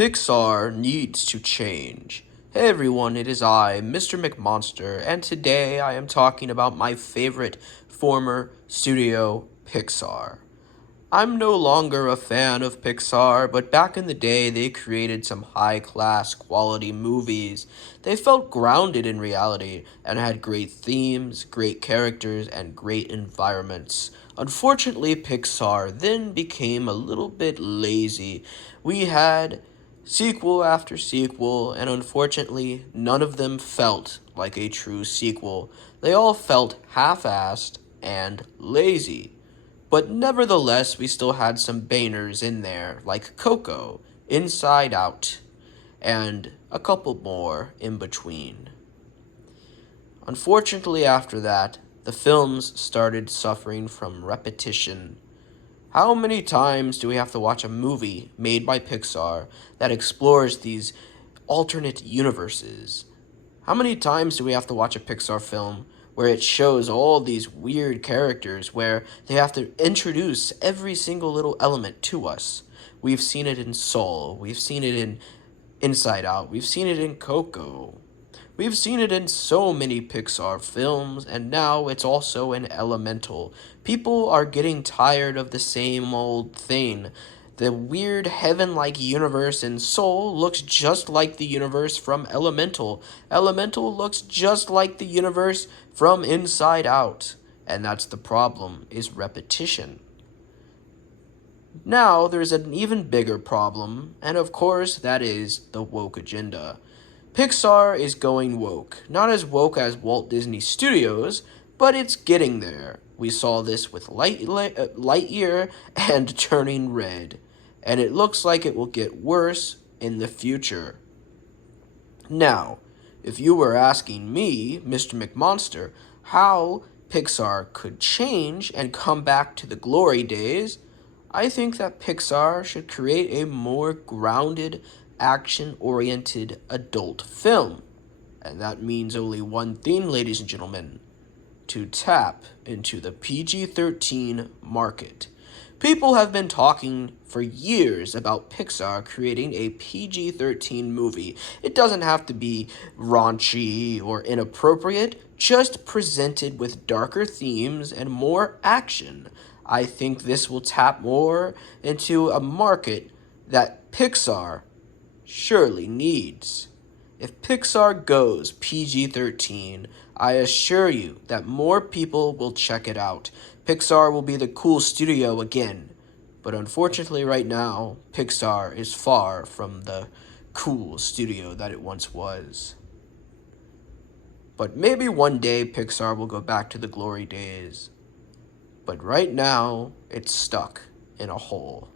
Pixar needs to change. Hey everyone, it is I, Mr. McMonster, and today I am talking about my favorite former studio, Pixar. I'm no longer a fan of Pixar, but back in the day they created some high-class quality movies. They felt grounded in reality and had great themes, great characters, and great environments. Unfortunately, Pixar then became a little bit lazy. We had sequel after sequel, and unfortunately, none of them felt like a true sequel. They all felt half-assed and lazy. But nevertheless, we still had some bangers in there, like Coco, Inside Out, and a couple more in between. Unfortunately, after that, the films started suffering from repetition. How many times do we have to watch a movie made by Pixar that explores these alternate universes? How many times do we have to watch a Pixar film where it shows all these weird characters where they have to introduce every single little element to us? We've seen it in Soul, we've seen it in Inside Out, we've seen it in Coco. We've seen it in so many Pixar films, and now it's also in Elemental. People are getting tired of the same old thing. The weird heaven-like universe in Soul looks just like the universe from Elemental. Elemental looks just like the universe from Inside Out. And that's the problem, is repetition. Now, there's an even bigger problem, and of course, that is the woke agenda. Pixar is going woke. Not as woke as Walt Disney Studios, but it's getting there. We saw this with Lightyear and Turning Red, and it looks like it will get worse in the future. Now, if you were asking me, Mr. McMonster, how Pixar could change and come back to the glory days, I think that Pixar should create a more grounded, action-oriented adult film. And that means only one thing, ladies and gentlemen: to tap into the PG-13 market. People have been talking for years about Pixar creating a PG-13 movie. It doesn't have to be raunchy or inappropriate, just presented with darker themes and more action. I think this will tap more into a market that Pixar surely needs. If Pixar goes PG-13, I assure you that more people will check it out. Pixar will be the cool studio again. But unfortunately right now, Pixar is far from the cool studio that it once was. But maybe one day Pixar will go back to the glory days. But right now, it's stuck in a hole.